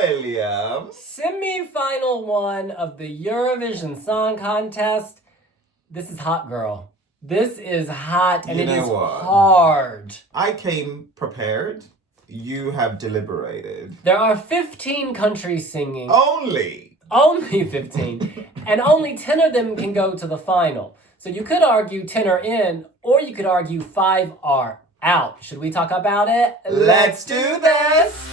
William. Semi-final one of the Eurovision Song Contest. This is hot, girl. This is hot, and it is hard. I came prepared. You have deliberated. There are 15 countries singing. Only 15. And only 10 of them can go to the final. So you could argue 10 are in, or you could argue 5 are out. Should we talk about it? Let's do this!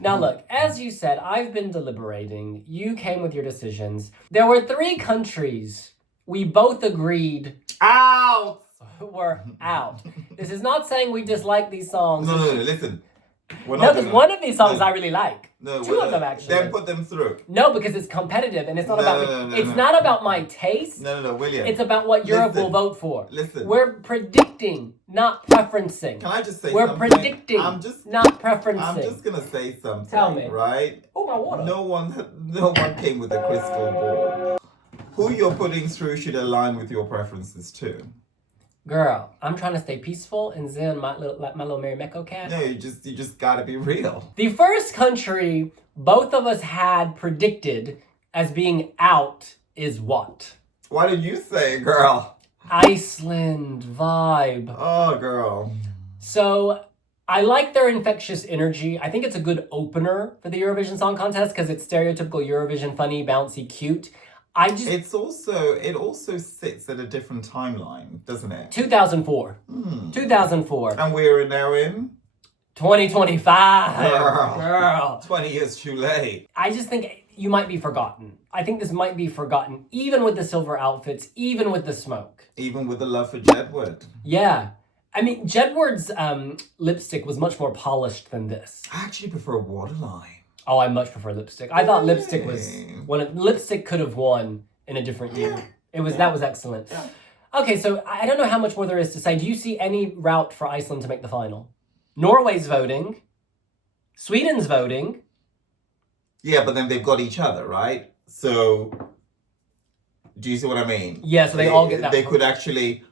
Now look, as you said, I've been deliberating. You came with your decisions. There were 3 countries we both agreed out were out. This is not saying we dislike these songs. No, listen. Because one of these songs I really like. No, 2 of them actually. Then put them through. No, because it's competitive and it's not not about my taste. No, William. It's about what Europe will vote for. Listen. We're predicting, not preferencing. Can I just say We're something? predicting, not preferencing. I'm just gonna say something. Tell me. Right? Oh, my water. No one came with a crystal ball. Who you're putting through should align with your preferences too. Girl, I'm trying to stay peaceful and zen my little Mary Mecco cat. No, you just gotta be real. The first country both of us had predicted as being out is what? Why did you say it, girl? Iceland vibe. Oh, girl. So I like their infectious energy. I think it's a good opener for the Eurovision Song Contest because it's stereotypical Eurovision, funny, bouncy, cute. It also sits at a different timeline, doesn't it? 2004. 2004. And we're now in 2025. Girl. 20 years too late. I just think you might be forgotten. I think this might be forgotten, even with the silver outfits, even with the smoke. Even with the love for Jedward. Yeah. I mean, Jedward's lipstick was much more polished than this. I actually prefer Waterline. Oh, I much prefer lipstick. I thought lipstick was lipstick could have won in a different year. That was excellent. Yeah. Okay, so I don't know how much more there is to say. Do you see any route for Iceland to make the final? Norway's voting. Sweden's voting. Yeah, but then they've got each other, right? So, do you see what I mean? Yeah, so they all get that. They could actually,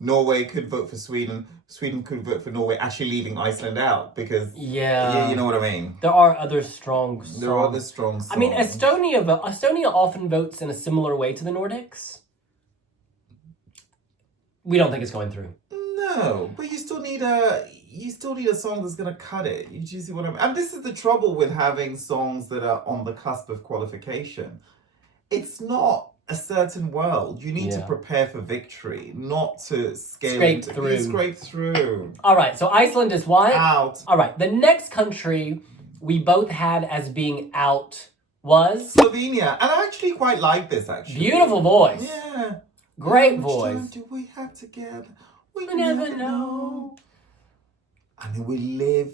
Norway could vote for Sweden. Sweden could vote for Norway, actually leaving Iceland out because you know what I mean. There are other strong songs. There are other strong songs. I mean, Estonia often votes in a similar way to the Nordics. We don't think it's going through. No, but you still need a song that's gonna cut it. You see what I mean? And this is the trouble with having songs that are on the cusp of qualification. It's not a certain world. You need to prepare for victory, not to scrape through. All right, so Iceland is what? Out. All right, the next country we both had as being out was? Slovenia. And I actually quite like this, actually. Beautiful voice. Yeah. Great voice. How much time do we have together? We never know. I mean, we live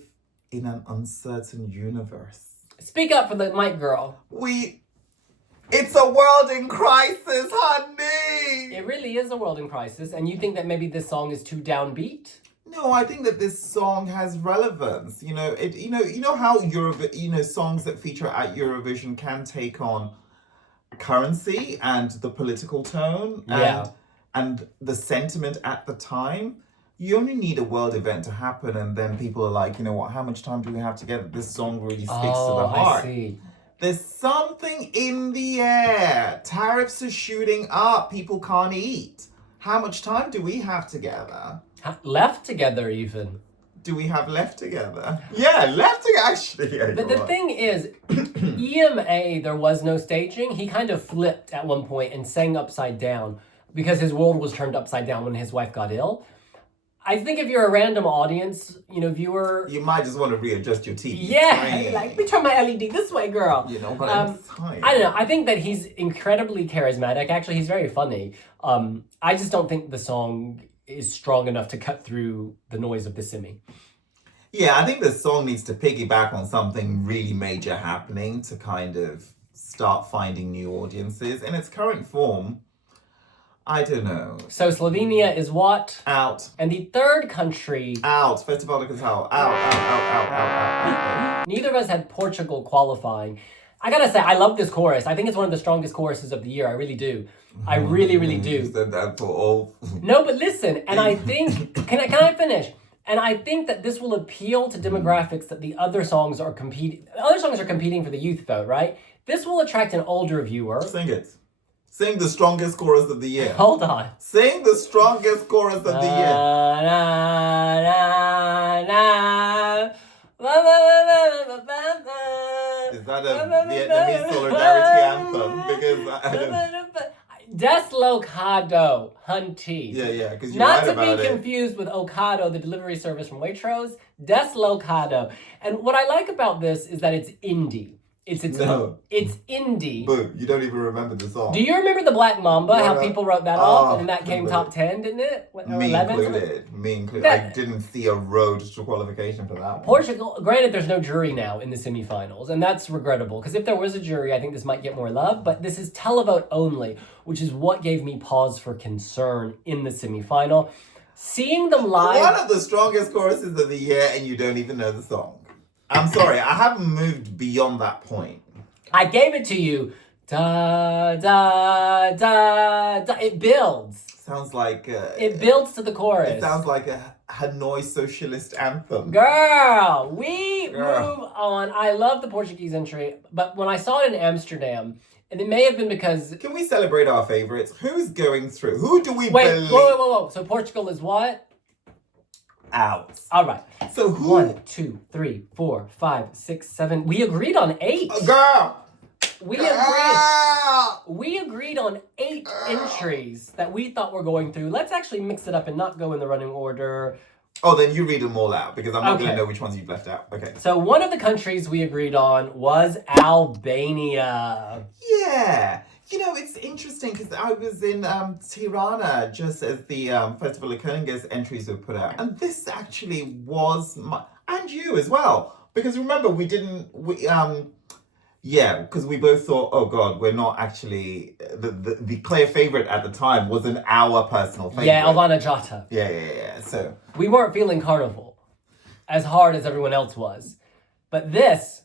in an uncertain universe. Speak up for the mic, girl. It's a world in crisis, honey! It really is a world in crisis, and you think that maybe this song is too downbeat? No, I think that this song has relevance. You know how songs that feature at Eurovision can take on currency and the political tone and the sentiment at the time. You only need a world event to happen, and then people are like, you know what? How much time do we have together? This song really speaks to the heart. I see. There's something in the air. Tariffs are shooting up. People can't eat. How much time do we have together? Left together, even. Do we have left together? Yeah, left together, actually. Yeah, but the thing is, EMA, there was no staging. He kind of flipped at one point and sang upside down because his world was turned upside down when his wife got ill. I think if you're a random audience, viewer... You might just want to readjust your TV. Yeah, let me turn my LED this way, girl. You know what I'm saying? I don't know. I think that he's incredibly charismatic. Actually, he's very funny. I just don't think the song is strong enough to cut through the noise of the simi. Yeah, I think the song needs to piggyback on something really major happening to kind of start finding new audiences. In its current form... I don't know. So Slovenia is what? Out. And the third country... Out. Festival de Casal. Out. Neither of us had Portugal qualifying. I gotta say, I love this chorus. I think it's one of the strongest choruses of the year. I really do. I really, really do. You said that for all... No, but listen, and I think... Can I finish? And I think that this will appeal to demographics that the other songs are competing. Other songs are competing for the youth vote, right? This will attract an older viewer. Sing it. Sing the strongest chorus of the year. Hold on. Sing the strongest chorus of the year. Is that a Vietnamese solidarity anthem? Because I don't... Deslocado, hunty. Yeah, because you're Not right to about be it. confused with Ocado, the delivery service from Waitrose. Deslocado. And what I like about this is that it's indie. It's indie. Boo, you don't even remember the song. Do you remember the Black Mamba? How people wrote that off, and that came look. top 10, didn't it? Or Me 11? included. Me included. I didn't see a road to qualification for that one. Portugal, granted, there's no jury now in the semifinals, and that's regrettable, because if there was a jury, I think this might get more love, but this is televote only, which is what gave me pause for concern in the semifinal. Seeing them live... One of the strongest choruses of the year, and you don't even know the song. I'm sorry, I haven't moved beyond that point. I gave it to you. Da, da, da, da. It builds. Sounds like... it builds to the chorus. It sounds like a Hanoi socialist anthem. Girl, move on. I love the Portuguese entry, but when I saw it in Amsterdam, and it may have been because... Can we celebrate our favorites? Who's going through? Who do we believe? Whoa. So Portugal is what? Out. All right. So who? 1, 2, 3, 4, 5, 6, 7. We agreed on 8. Girl. We agreed on 8 entries that we thought were going through. Let's actually mix it up and not go in the running order. Oh, then you read them all out because I'm not going to know which ones you've left out. Okay. So one of the countries we agreed on was Albania. Yeah. You know, it's interesting because I was in Tirana just as the Festival of Coningus entries were put out. And this actually was and you as well. Because remember, because we both thought, oh God, we're not actually, the clear favorite at the time wasn't our personal favorite. Yeah, Alvana Jata. Yeah. So we weren't feeling Carnival as hard as everyone else was. But this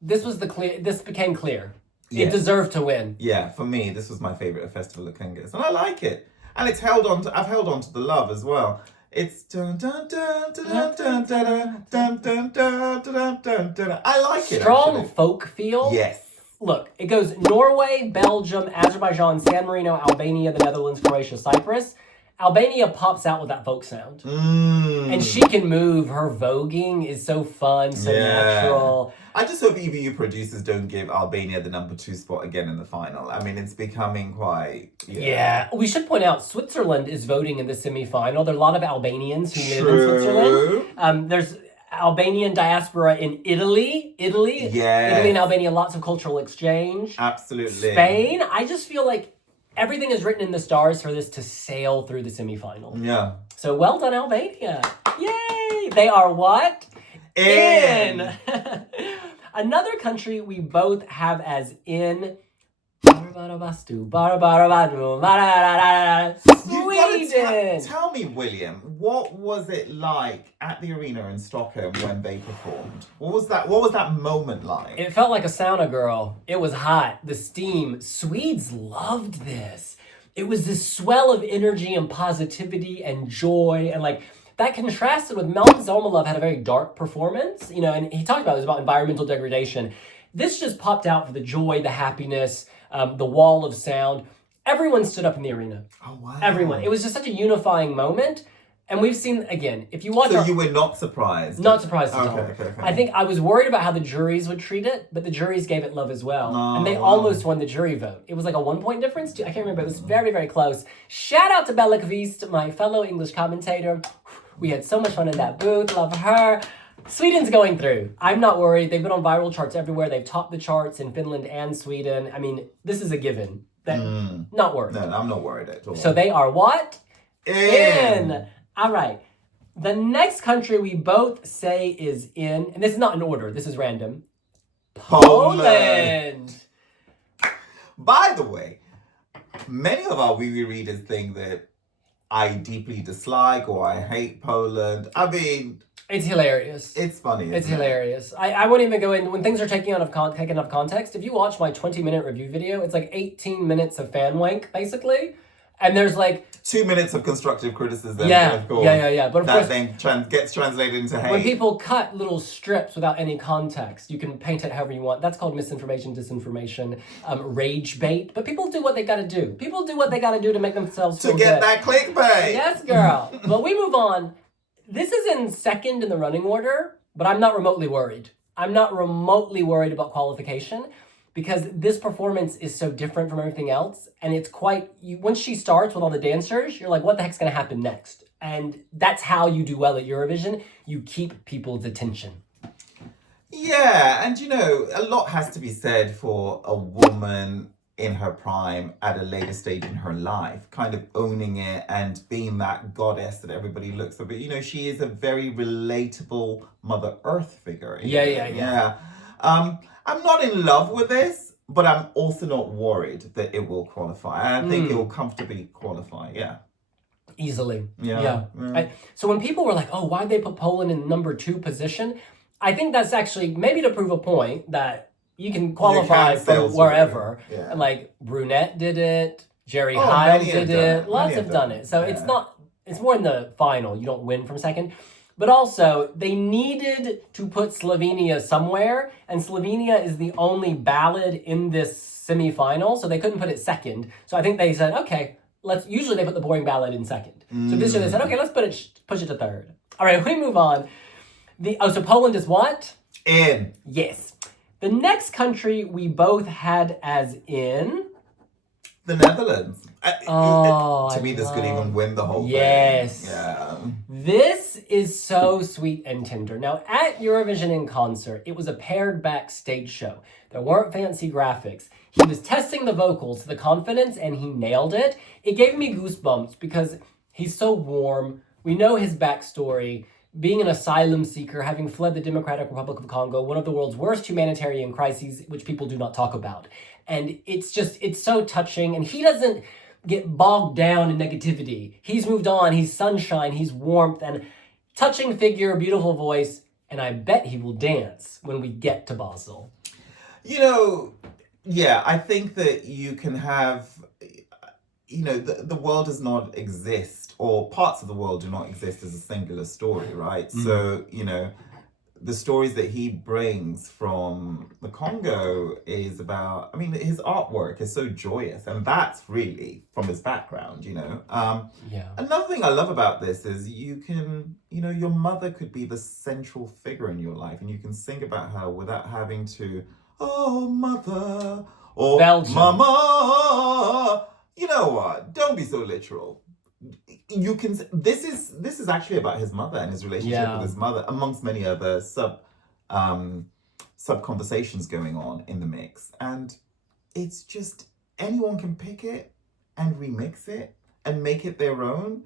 became clear. Yeah. It deserved to win. Yeah, for me, this was my favorite of Festival of Coningus. And I like it. And I've held on to the love as well. It's dun dun dun dun dun dun dun dun dun dun dun dun. I like it. Strong actually. folk feel. Yes. Look, it goes Norway, Belgium, Azerbaijan, San Marino, Albania, the Netherlands, Croatia, Cyprus. Albania pops out with that folk sound. And she can move. Her voguing is so fun, so natural. I just hope EVU producers don't give Albania the number 2 spot again in the final. I mean, it's becoming quite... Yeah. We should point out, Switzerland is voting in the semi-final. There are a lot of Albanians who live in Switzerland. There's Albanian diaspora in Italy. Yes. Italy and Albania, lots of cultural exchange. Absolutely. Spain, I just feel like everything is written in the stars for this to sail through the semi-final. Yeah. So well done, Albania. Yay! They are what? In. Another country we both have as in... Sweden. Tell me, William, what was it like at the arena in Stockholm when they performed? What was that moment like? It felt like a sauna, girl. It was hot. The steam. Swedes loved this. It was this swell of energy and positivity and joy, and like that contrasted with Malcolm Zelmerlove had a very dark performance, you know, and he talked about it was about environmental degradation. This just popped out for the joy, the happiness, the wall of sound. Everyone stood up in the arena. Oh, wow. Everyone. It was just such a unifying moment. And we've seen, again, if you watch... So you were not surprised? Not surprised at all. Okay. I think I was worried about how the juries would treat it, but the juries gave it love as well. Oh, and they almost won the jury vote. It was like a 1-point difference. I can't remember. It was very, very close. Shout out to Bella Kvist, my fellow English commentator. We had so much fun in that booth. Love her. Sweden's going through. I'm not worried. They've been on viral charts everywhere. They've topped the charts in Finland and Sweden. I mean, this is a given. Not worried. No, I'm not worried at all. So they are what? In. All right. The next country we both say is in, and this is not in order, this is random. Poland. By the way, many of our wee readers think that I deeply dislike or I hate Poland. I mean... It's hilarious. It's funny. It's hilarious. I won't even go in, when things are taken out of context, if you watch my 20-minute review video, it's like 18 minutes of fan wank, basically. And there's like 2 minutes of constructive criticism. yeah, and of course, yeah. But of that course, then gets translated into hate. when people cut little strips without any context, you can paint it however you want. That's called misinformation, disinformation, rage bait. But people do what they got to do. People do what they got to do to make themselves feel to get good. that clickbait. Yes, girl. But we move on. This is in second in the running order, but I'm not remotely worried. I'm not remotely worried about qualification because this performance is so different from everything else. And it's quite, once she starts with all the dancers, you're like, what the heck's going to happen next? And that's how you do well at Eurovision. You keep people's attention. Yeah, and a lot has to be said for a woman in her prime at a later stage in her life, kind of owning it and being that goddess that everybody looks at. But, she is a very relatable Mother Earth figure. Yeah. I'm not in love with this, but I'm also not worried that it will qualify. I think it will comfortably qualify, Easily. Yeah. So when people were like, oh, why'd they put Poland in number 2 position? I think that's actually maybe to prove a point that you can qualify from wherever. Yeah. And like Brunette did it, Jerry Heil did it. Lots have done it. So it's more in the final. You don't win from second. But also, they needed to put Slovenia somewhere, and Slovenia is the only ballad in this semifinal, so they couldn't put it second. So I think they said, okay, usually they put the boring ballad in second. So this year they said, okay, let's push it to third. All right, we move on. So Poland is what? In. Yes. The next country we both had as in... The Netherlands. To me, this could even win the whole thing. Yes. Yeah. This is so sweet and tender. Now, at Eurovision in concert, it was a paired backstage show. There weren't fancy graphics. He was testing the vocals, the confidence, and he nailed it. It gave me goosebumps because he's so warm. We know his backstory. Being an asylum seeker, having fled the Democratic Republic of Congo, one of the world's worst humanitarian crises, which people do not talk about. And it's so touching. And he doesn't get bogged down in negativity. He's moved on. He's sunshine. He's warmth and touching figure, beautiful voice. And I bet he will dance when we get to Basel. I think that you can have, the world does not exist, or parts of the world do not exist as a singular story, right? Mm. So, the stories that he brings from the Congo is about, his artwork is so joyous, and that's really from his background, Another thing I love about this is you can, your mother could be the central figure in your life, and you can sing about her without having to, oh, mother, or Belgium. Mama. You know what? Don't be so literal. You can. This is actually about his mother and his relationship with his mother, amongst many other sub conversations going on in the mix. And it's just anyone can pick it and remix it and make it their own.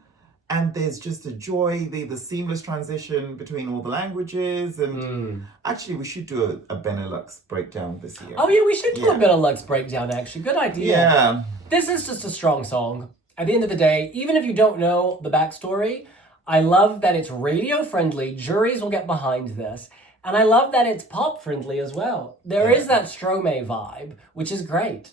And there's just a joy, the seamless transition between all the languages. And actually, we should do a Benelux breakdown this year. Oh, yeah, we should do a Benelux breakdown, actually. Good idea. Yeah. This is just a strong song. At the end of the day, even if you don't know the backstory, I love that it's radio friendly. Juries will get behind this. And I love that it's pop friendly as well. There is that Strobe vibe, which is great.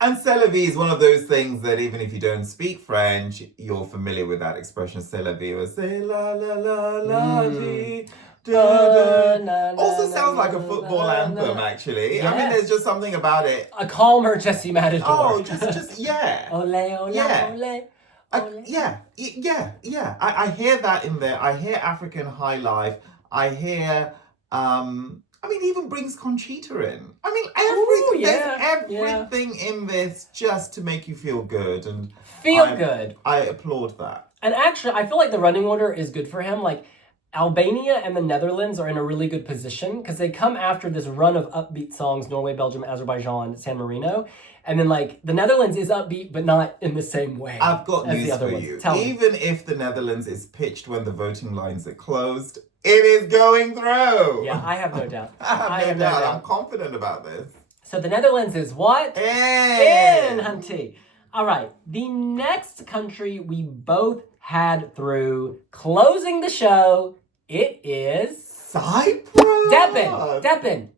And c'est la vie is one of those things that even if you don't speak French, you're familiar with that expression, c'est la vie, or c'est la la la la vie. Also sounds like a football anthem, actually. Yeah. There's just something about it. A calmer Jessie Matador. Oh, just yeah. Ole, ole, ole. I hear that in there. I hear African high life. I hear, even brings Conchita in. There's everything in this just to make you feel good. And good. I applaud that. And actually, I feel like the running order is good for him. Like, Albania and the Netherlands are in a really good position because they come after this run of upbeat songs, Norway, Belgium, Azerbaijan, San Marino. And then, the Netherlands is upbeat, but not in the same way. I've got news for ones. you. Tell me. Even if the Netherlands is pitched when the voting lines are closed, it is going through. Yeah, I have no doubt. I have no doubt. I'm confident about this. So the Netherlands is what? In, hunty. All right. The next country we both had through closing the show, it is... Cyprus! Deppen.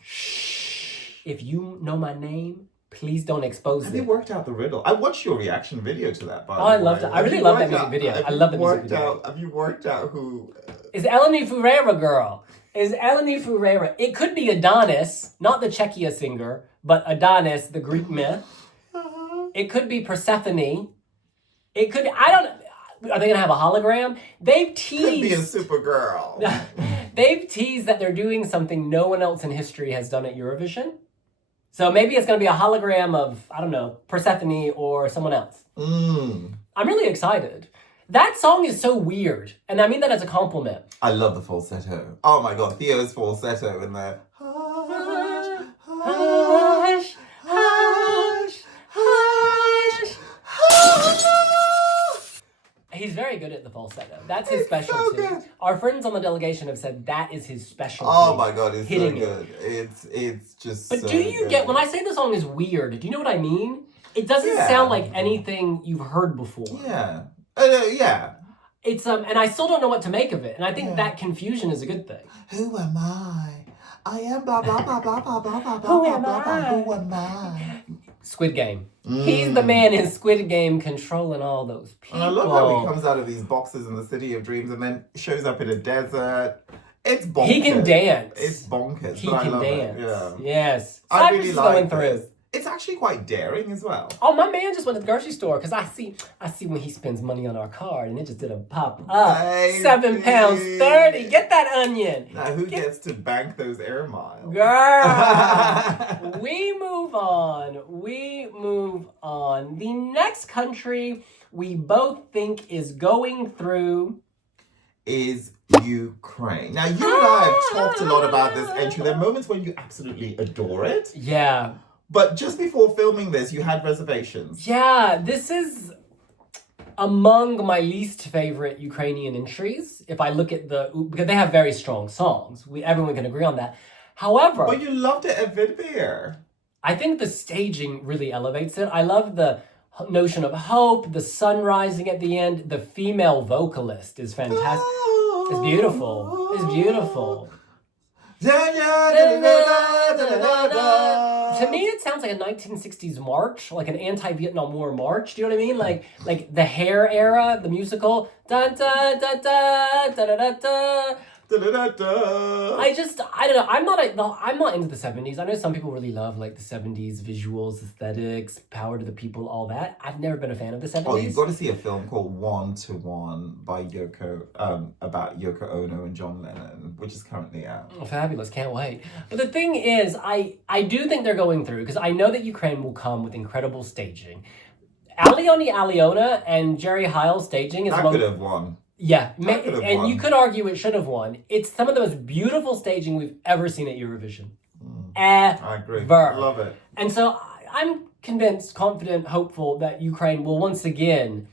Shh. If you know my name, Please don't expose Have it. you worked out the riddle? I watched your reaction video to that, by the way. I loved it. I really love that music video. I love the music video. Have you worked out who... It's Eleni Foureira, girl. Is Eleni Foureira. It could be Adonis, not the Czechia singer, but Adonis, the Greek myth. It could be Persephone. It could be, I don't... Are they going to have a hologram? They've teased... Could be a Supergirl. They've teased that they're doing something no one else in history has done at Eurovision. So maybe it's going to be a hologram of, I don't know, Persephone or someone else. I'm really excited. That song is so weird. And I mean that as a compliment. I love the falsetto. Oh my god, Theo's falsetto in there. Hush, hush, hush, hush, hush. He's very good at the falsetto. That's his specialty. So good. Our friends on the delegation have said that is his specialty. Oh my god, it's so hitting good. It's just But so do you good. get, when I say the song is weird, do you know what I mean? It doesn't sound like anything you've heard before. Yeah. Yeah. It's and I still don't know what to make of it. And I think that confusion is a good thing. Who am I? I am blah blah blah blah blah blah blah Who blah am blah blah. I? Who am I? Squid Game. He's the man in Squid Game controlling all those people. And I love how he comes out of these boxes in the City of Dreams and then shows up in a desert. It's bonkers. He can dance. It's bonkers. He but I can love dance. It. Yeah. Yes. I Cyprus really is like going through. this. It's actually quite daring as well. Oh, my man just went to the grocery store because I see when he spends money on our card and it just didn't pop up. Baby. £7.30. Get that onion. Now who gets to bank those air miles? Girl. We move on. The next country we both think is going through is Ukraine. Now, you and I have talked a lot about this entry. There are moments when you absolutely adore it. Yeah. But just before filming this, you had reservations. Yeah, this is among my least favorite Ukrainian entries. If I look at because they have very strong songs. Everyone can agree on that. However... But you loved it at Vidbeer. I think the staging really elevates it. I love the notion of hope, the sun rising at the end. The female vocalist is fantastic. It's beautiful. It's beautiful. To me, it sounds like a 1960s march, like an anti-Vietnam War march. Do you know what I mean? Like the Hair era, the musical. Da da da da da da da da. I don't know. I'm not into the 70s. I know some people really love like the 70s visuals, aesthetics, power to the people, all that. I've never been a fan of the 70s. Oh, you've got to see a film called 1 to 1 by about Yoko Ono and John Lennon, which is currently out. Oh, fabulous. Can't wait. But the thing is, I do think they're going through, because I know that Ukraine will come with incredible staging. Aliona and Jerry Heil's staging is could have won. Yeah, won. You could argue it should have won. It's some of the most beautiful staging we've ever seen at Eurovision. I agree. Love it. And so I'm convinced, confident, hopeful that Ukraine will once again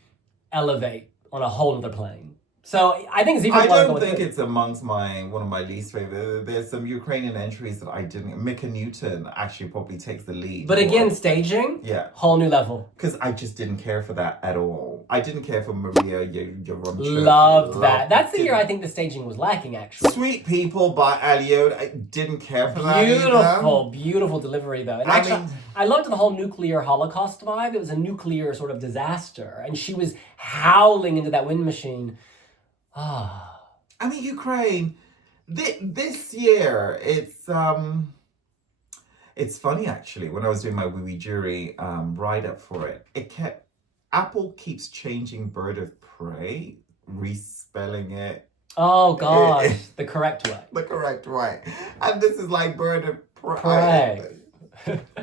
elevate on a whole other plane. So I think Ziferblat. I don't think it's amongst one of my least favorite. There's some Ukrainian entries that I didn't. Mika Newton actually probably takes the lead. But again, staging, whole new level. Because I just didn't care for that at all. I didn't care for Maria Yaromchuk. Loved that. That's the year I think the staging was lacking, actually. Sweet People by Aliot. I didn't care for that either. Beautiful delivery, though. And actually, I loved the whole nuclear Holocaust vibe. It was a nuclear sort of disaster. And she was howling into that wind machine. I mean, Ukraine, this year, it's funny actually, when I was doing my Wee Jury write-up for it, Apple keeps changing Bird of Prey, respelling it. Oh gosh, the correct way. The correct way. And this is like Bird of Prey.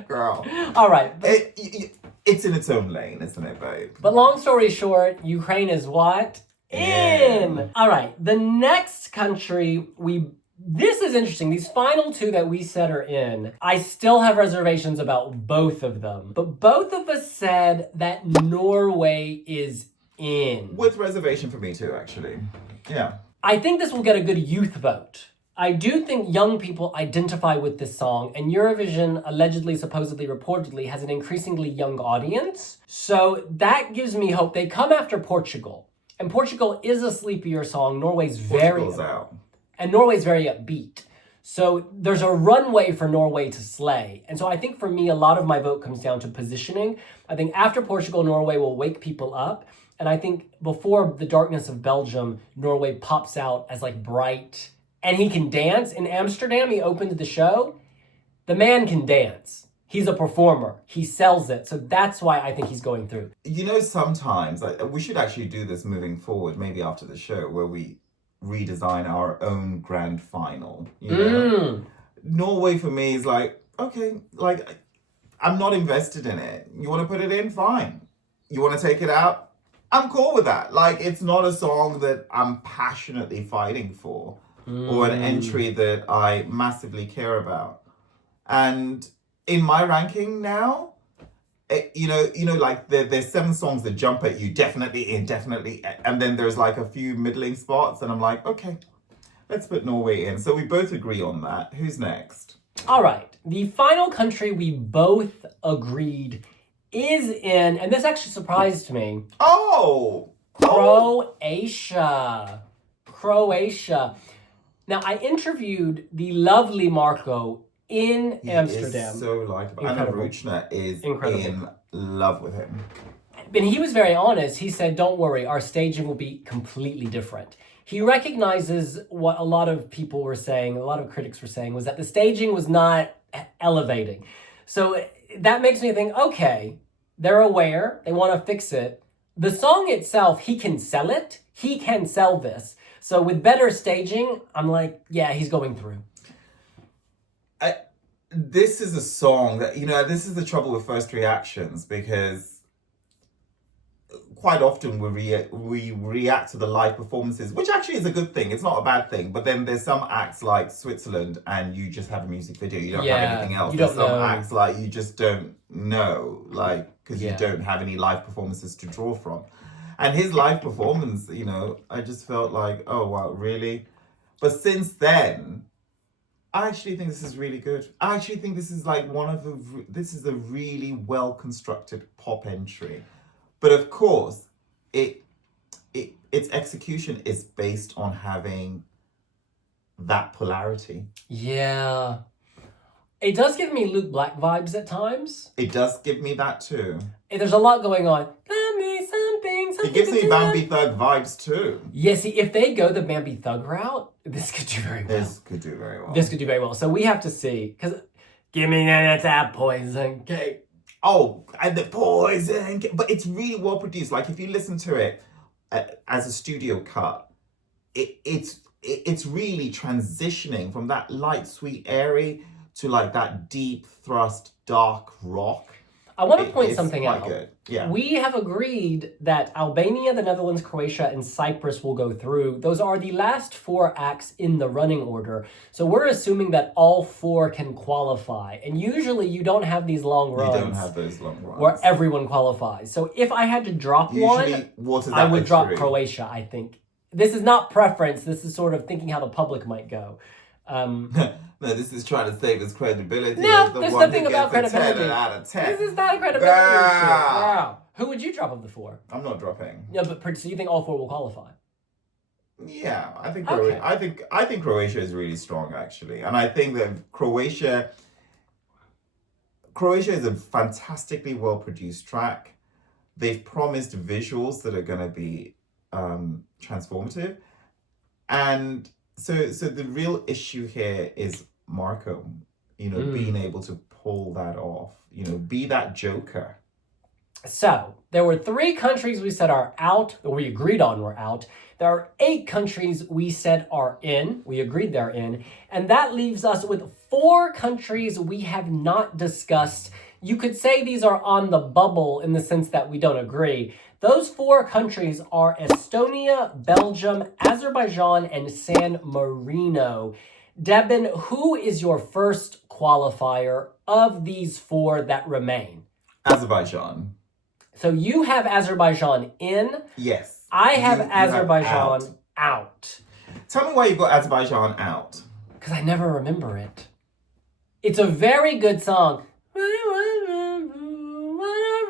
Girl. All right. It's in its own lane, isn't it, babe? But long story short, Ukraine is what? In. All right, the next country this is interesting. These final two that we said are in, I still have reservations about both of them. But both of us said that Norway is in. With reservation for me too, actually. Yeah. I think this will get a good youth vote. I do think young people identify with this song, and Eurovision allegedly, supposedly, reportedly has an increasingly young audience. So that gives me hope. They come after Portugal. And Portugal is a sleepier song. Portugal's out. And Norway's very upbeat. So there's a runway for Norway to slay. And so I think for me, a lot of my vote comes down to positioning. I think after Portugal, Norway will wake people up. And I think before the darkness of Belgium, Norway pops out as like bright. And he can dance. In Amsterdam, he opened the show. The man can dance. He's a performer. He sells it. So that's why I think he's going through. You know, sometimes, we should actually do this moving forward, maybe after the show, where we redesign our own grand final. You know? Norway for me is like, okay, like, I'm not invested in it. You want to put it in? Fine. You want to take it out? I'm cool with that. Like, it's not a song that I'm passionately fighting for or an entry that I massively care about. And in my ranking now, you know, like there's 7 songs that jump at you, definitely in, definitely, and then there's like a few middling spots, and I'm like, okay, let's put Norway in. So we both agree on that. Who's next? All right, the final country we both agreed is in, and this actually surprised me. Croatia. Now, I interviewed the lovely Marco in Amsterdam. Is so likable. Anna Ruchna is in love with him. And he was very honest. He said, don't worry, our staging will be completely different. He recognizes what a lot of people were saying, a lot of critics were saying, was that the staging was not elevating. So that makes me think, okay, they're aware, they want to fix it. The song itself, he can sell it. He can sell this. So with better staging, I'm like, yeah, he's going through. This is a song that, you know, this is the trouble with first reactions, because quite often we react to the live performances, which actually is a good thing. It's not a bad thing. But then there's some acts like Switzerland and you just have a music video. You don't have anything else. There's some acts like you just don't know, like, because you don't have any live performances to draw from. And his live performance, you know, I just felt like, oh, wow, really? But since then, I actually think this is really good. I actually think this is like this is a really well-constructed pop entry. But of course, its execution is based on having that polarity. Yeah. It does give me Luke Black vibes at times. It does give me that too. There's a lot going on. Tell me something. It gives me Bambi Thug vibes too. Yeah, see, if they go the Bambi Thug route, this could do very well. This could do very well. So we have to see. Because give me that poison cake. Oh, and the poison cake. But it's really well produced. Like, if you listen to it as a studio cut, it's really transitioning from that light, sweet, airy to like that deep thrust, dark rock. I want to point something out. Good. Yeah. We have agreed that Albania, the Netherlands, Croatia, and Cyprus will go through. Those are the last 4 acts in the running order. So we're assuming that all 4 can qualify. And usually you don't have these long runs. You don't have those long runs. Where everyone qualifies. So if I had to drop one, I would drop Croatia, I think. This is not preference. This is sort of thinking how the public might go. No, this is trying to save his credibility. No, there's nothing about credibility. 10 out of 10. This is not a credibility issue. Wow. Who would you drop of the 4? I'm not dropping. Yeah, but so you think all 4 will qualify? Yeah, I think I think Croatia is really strong actually, and I think that Croatia is a fantastically well produced track. They've promised visuals that are going to be transformative, and so the real issue here is Marco, you know, being able to pull that off, you know, be that joker. So there were 3 countries we said are out, or we agreed on were out. There are 8 countries we said are in, we agreed they're in, and that leaves us with 4 countries we have not discussed. You could say these are on the bubble in the sense that we don't agree. Those 4 countries are Estonia, Belgium, Azerbaijan, and San Marino. Devin, who is your first qualifier of these 4 that remain? Azerbaijan. So you have Azerbaijan in. Yes. I have Azerbaijan out. Tell me why you got Azerbaijan out. Because I never remember it. It's a very good song.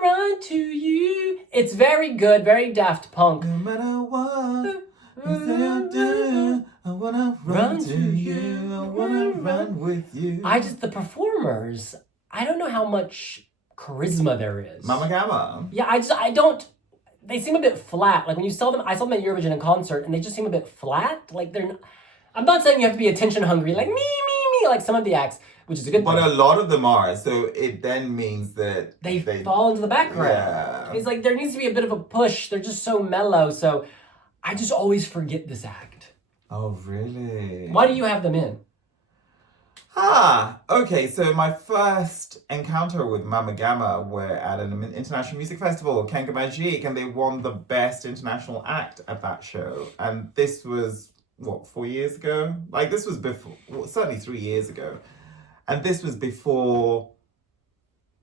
Run to you. It's very good, very Daft Punk. No matter what I do, I wanna run to you. I wanna run with you. The performers, I don't know how much charisma there is. Mama Gamma. Yeah, I don't, they seem a bit flat. Like when you saw them, I saw them at Eurovision in concert and they just seem a bit flat. Like I'm not saying you have to be attention hungry, like me, like some of the acts, which is a good thing. But a lot of them are, so it then means that they fall into the background. Yeah. It's like there needs to be a bit of a push. They're just so mellow, so I just always forget this act. Oh, really? Why do you have them in? Okay, so my first encounter with Mama Gamma were at an international music festival, Kenga Magique, and they won the best international act at that show. And this was, 4 years ago? Like, this was before, certainly 3 years ago. And this was before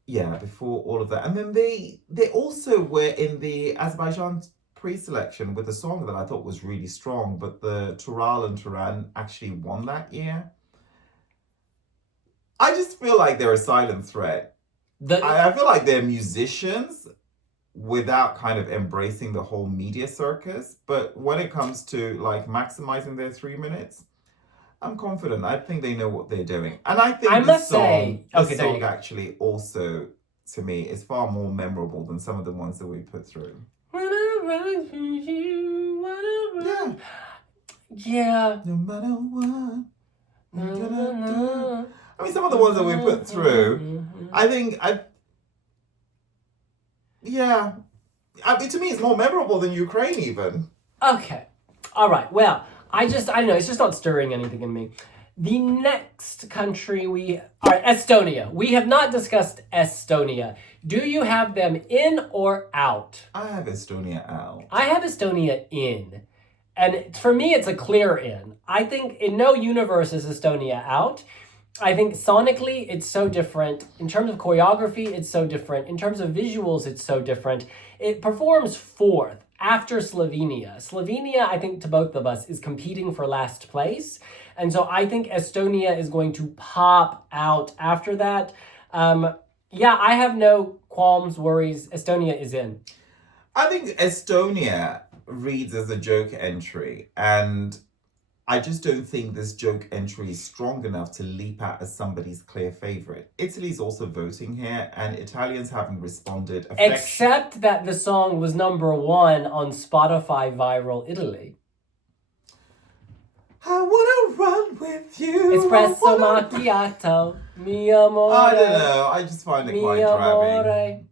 all of that. And then they also were in the Azerbaijan pre-selection with a song that I thought was really strong, but the Tural and Turan actually won that year. I just feel like they're a silent threat. I feel like they're musicians without kind of embracing the whole media circus. But when it comes to like maximizing their 3 minutes, I'm confident. I think they know what they're doing. And I think this song actually also, to me, is far more memorable than some of the ones that we put through. Yeah. No matter what. I mean, some of the ones that we put through, I think, to me, it's more memorable than Ukraine even. Okay. All right. Well, I don't know. It's just not stirring anything in me. The next country all right, Estonia. We have not discussed Estonia. Do you have them in or out? I have Estonia out. I have Estonia in. And for me, it's a clear in. I think in no universe is Estonia out. I think sonically, it's so different. In terms of choreography, it's so different. In terms of visuals, it's so different. It performs fourth after Slovenia. Slovenia, I think to both of us, is competing for last place. And so I think Estonia is going to pop out after that. I have no qualms, worries. Estonia is in. I think Estonia reads as a joke entry, and I just don't think this joke entry is strong enough to leap out as somebody's clear favorite. Italy's also voting here, and Italians haven't responded. Except that the song was #1 on Spotify Viral Italy. I wanna run with you. Espresso macchiato, mi amore. I don't know. I just find it quite drabby.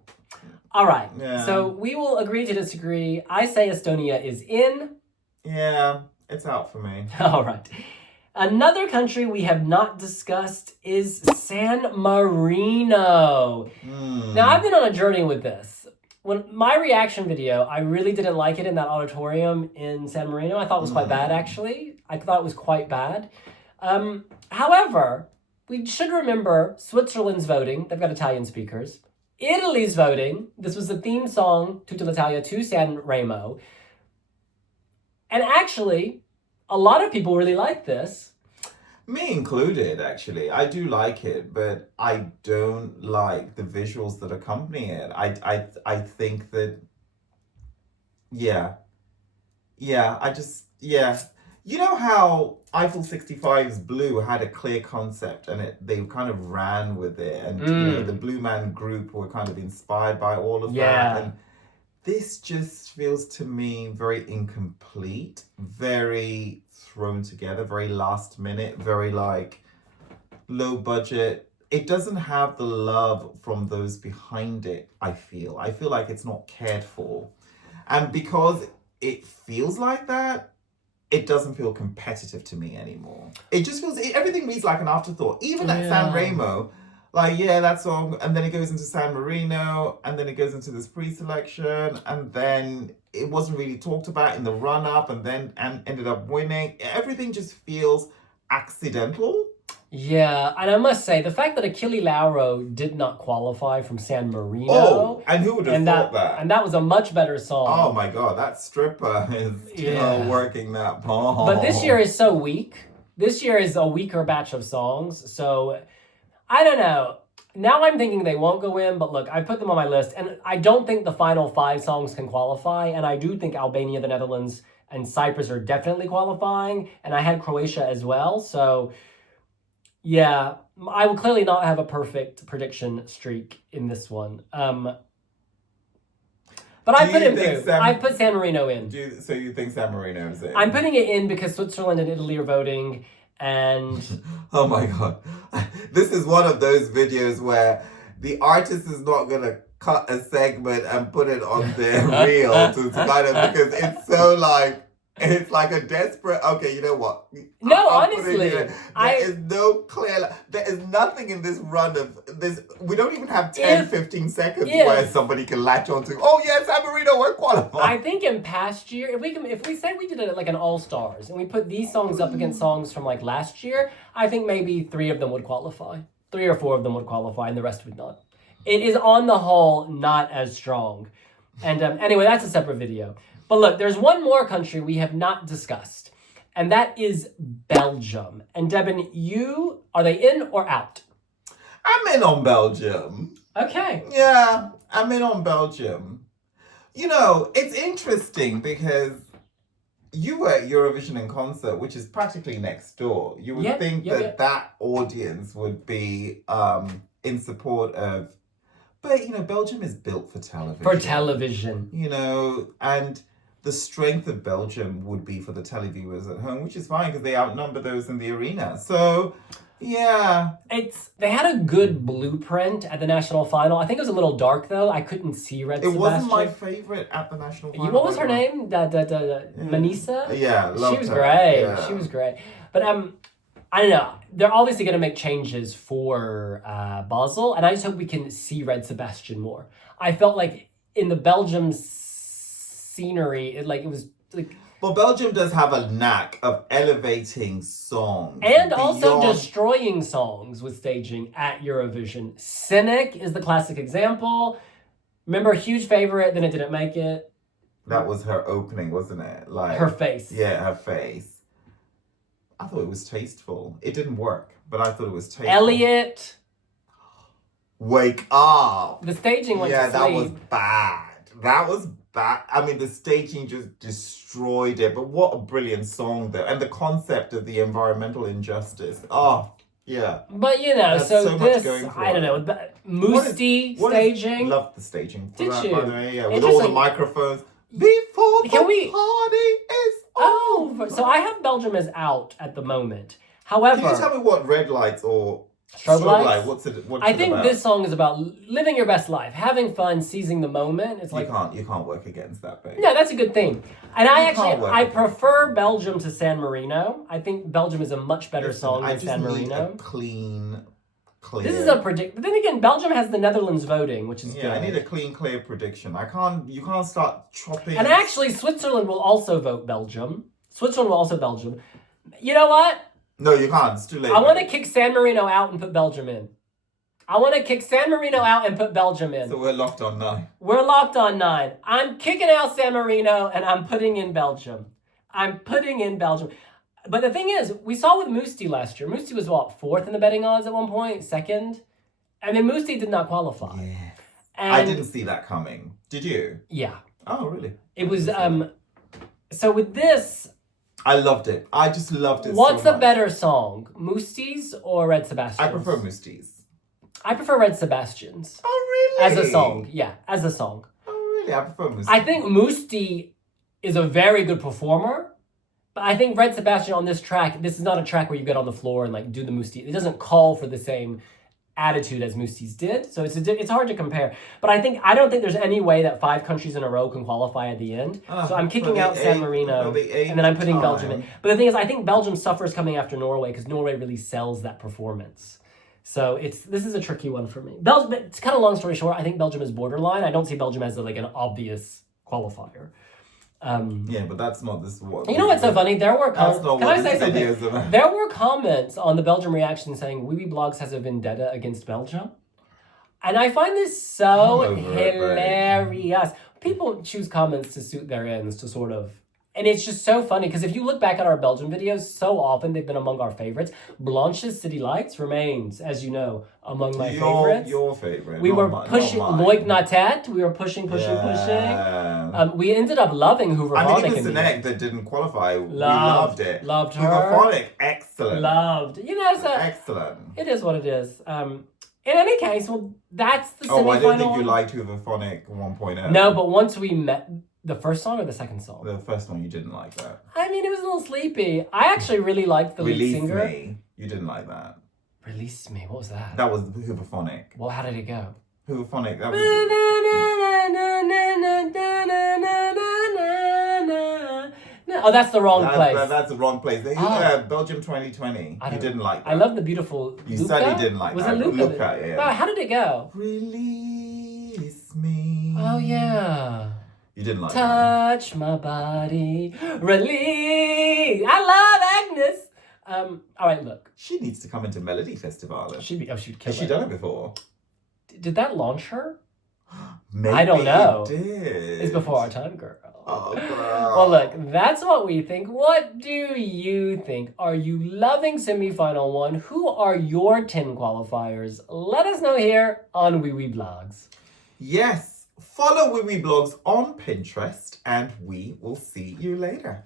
All right. Yeah. So we will agree to disagree. I say Estonia is in. Yeah. It's out for me. All right. Another country we have not discussed is San Marino. Now, I've been on a journey with this. When my reaction video, I really didn't like it in that auditorium in San Marino. I thought it was quite bad, actually. I thought it was quite bad. However, we should remember Switzerland's voting. They've got Italian speakers. Italy's voting. This was the theme song, Tutta l'Italia, to San Remo. And actually, a lot of people really like this. Me included, actually. I do like it, but I don't like the visuals that accompany it. I think that, You know how Eiffel 65's Blue had a clear concept and they kind of ran with it, and the Blue Man Group were kind of inspired by all of that. And this just feels to me very incomplete, very thrown together, very last minute, very like low budget. It doesn't have the love from those behind it, I feel. I feel like it's not cared for. And because it feels like that, it doesn't feel competitive to me anymore. It just feels, everything reads like an afterthought. Even at San Remo, that song, and then it goes into San Marino, and then it goes into this pre-selection, and then it wasn't really talked about in the run-up, and ended up winning. Everything just feels accidental. Yeah, and I must say, the fact that Achille Lauro did not qualify from San Marino... Oh, and who would have thought that? And that was a much better song. Oh my god, that stripper is still working that ball. But this year is so weak. This year is a weaker batch of songs, so... I don't know. Now I'm thinking they won't go in, but look, I put them on my list, and I don't think the final 5 songs can qualify, and I do think Albania, the Netherlands, and Cyprus are definitely qualifying, and I had Croatia as well. So, yeah, I will clearly not have a perfect prediction streak in this one. But I put him through. I put San Marino in. So you think San Marino is in? I'm putting it in because Switzerland and Italy are voting, and... Oh my God. This is one of those videos where the artist is not going to cut a segment and put it on their reel to kind of, because it's so like, it's like a desperate, okay, you know what? No, honestly. There is no clear, there is nothing in this run of this. We don't even have 15 seconds where somebody can latch onto, oh yes, San Marino, we're qualified. I think in past year, if we say we did it like an all-stars and we put these songs up against songs from like last year, I think maybe 3 of them would qualify. 3 or 4 of them would qualify and the rest would not. It is on the whole not as strong. And anyway, that's a separate video. But look, there's one more country we have not discussed, and that is Belgium. And Devin, are they in or out? I'm in on Belgium. Okay. Yeah, I'm in on Belgium. You know, it's interesting because you were at Eurovision in concert, which is practically next door. You would think that audience would be in support of... But, you know, Belgium is built for television. For television. You know, and the strength of Belgium would be for the televiewers at home, which is fine because they outnumber those in the arena. So, yeah. They had a good blueprint at the national final. I think it was a little dark, though. I couldn't see Red Sebastian. It wasn't my favorite at the national final. What was her name? Manisa? Yeah, loved She was her. great. Yeah. She was great. But I don't know. They're obviously going to make changes for Basel, and I just hope we can see Red Sebastian more. I felt like in the Belgium scenery, it was like... Well, Belgium does have a knack of elevating songs. And also destroying songs with staging at Eurovision. Cynic is the classic example. Remember, huge favorite, then it didn't make it. That was her opening, wasn't it? Like her face. Yeah, her face. I thought it was tasteful. It didn't work, but I thought it was tasteful. Elliot. Wake up. The staging went to sleep. Yeah, that was bad. That was bad. I mean, the staging just destroyed it. But what a brilliant song, though. And the concept of the environmental injustice. Oh, yeah. But, you know, so this, I don't know, Musti staging. Loved the staging. Did you? By the way, yeah, with all the microphones. Before the party is over. So I have Belgium as out at the moment. However... Can you tell me what red lights or... Strobe lights? What's it I think this song is about living your best life, having fun, seizing the moment. It's like you can't work against that, babe. Yeah, that's a good thing. And I prefer Belgium to San Marino. I think Belgium is a much better song than San Marino. Need a clear. This is a predict. But then again, Belgium has the Netherlands voting, which is good. I need a clean, clear prediction. You can't start chopping. And actually, Switzerland will also vote Belgium. Switzerland will also Belgium. You know what? No, you can't. It's too late. I want to kick San Marino out and put Belgium in. I want to kick San Marino out and put Belgium in. So we're locked on 9. We're locked on 9. I'm kicking out San Marino and I'm putting in Belgium. But the thing is, we saw with Musti last year. Musti was, 4th in the betting odds at one point? 2nd? And then Musti did not qualify. Yeah. And I didn't see that coming. Did you? Yeah. Oh, really? It was, so with this... I loved it. I just loved it What's so the better song? Musti's or Red Sebastian's? I prefer Musti's. I prefer Red Sebastian's. Oh, really? As a song. Yeah, as a song. Oh, really? I prefer Musti. I think Musti is a very good performer, but I think Red Sebastian on this track, this is not a track where you get on the floor and do the Musti. It doesn't call for the same attitude as Musti's did, so it's hard to compare. But I don't think there's any way that 5 countries in a row can qualify at the end. So I'm kicking out San Marino, and then I'm putting Belgium in. But the thing is, I think Belgium suffers coming after Norway because Norway really sells that performance. So this is a tricky one for me. Belgium. It's kind of long story short. I think Belgium is borderline. I don't see Belgium as an obvious qualifier. Yeah, but that's not this one. You know what's so funny? There were comments. Can I say something? There were comments on the Belgium reaction saying Weeby Blogs has a vendetta against Belgium, and I find this so hilarious. People choose comments to suit their ends to sort of And it's just so funny because if you look back at our Belgian videos, so often they've been among our favorites. Blanche's City Lights remains, as you know, among my favorites. Your favorite. We were pushing Loik Natet. We were pushing. We ended up loving Hooverphonic. I mean, even Sinek that didn't qualify, we loved it. Loved her. Hooverphonic, excellent. Loved. You know, so excellent. It is what it is. In any case, well, that's the semifinal. Oh, I didn't think you liked Hooverphonic 1.0. No, but once we met. The first song or the second song? The first one, you didn't like that. I mean, it was a little sleepy. I actually really liked the lead singer. Release Me. You didn't like that. Release Me. What was that? That was Hooverphonic. Well, how did it go? Hooverphonic. That was. Oh, that's the wrong place. That's the wrong place. Belgium 2020. You didn't like that. I love the beautiful. You certainly didn't like was that. Was it Luca? Luca, yeah. Wow, how did it go? Release me. Oh yeah. You didn't like Touch that. my body, release. I love Agnes. All right, look. She needs to come into Melody Festival. She'd kill Has she done it before? Did that launch her? Maybe I don't know. It did. It's before our time, girl. Oh, girl. Well, look, that's what we think. What do you think? Are you loving semifinal 1? Who are your 10 qualifiers? Let us know here on Wee Wee Blogs. Yes. Follow Wee Wee Blogs on Pinterest, and we will see you later.